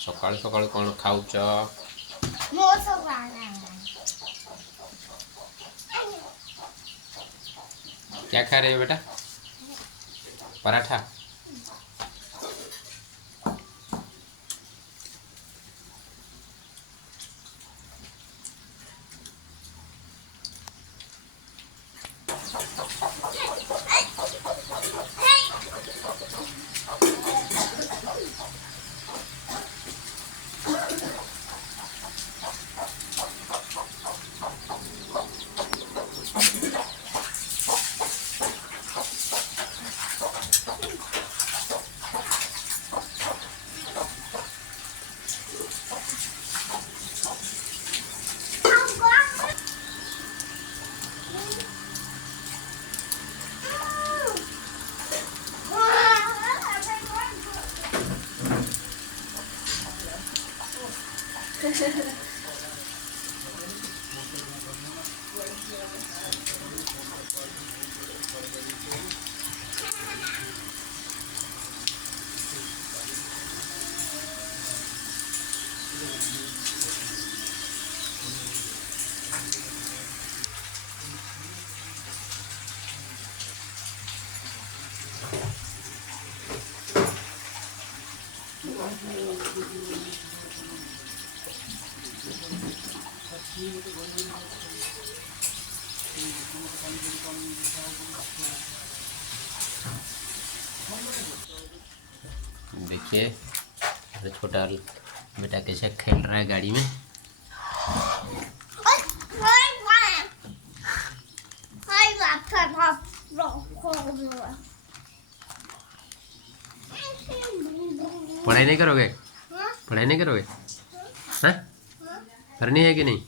सकाळू सकाळू कौन खाऊच? क्या खा रहे हो बेटा? पराठा। देखिए छोटा बेटा कैसे खेल रहा है गाड़ी में। पढ़ाई नहीं करोगे? पढ़ाई नहीं करोगे? हाँ, करनी है कि नहीं?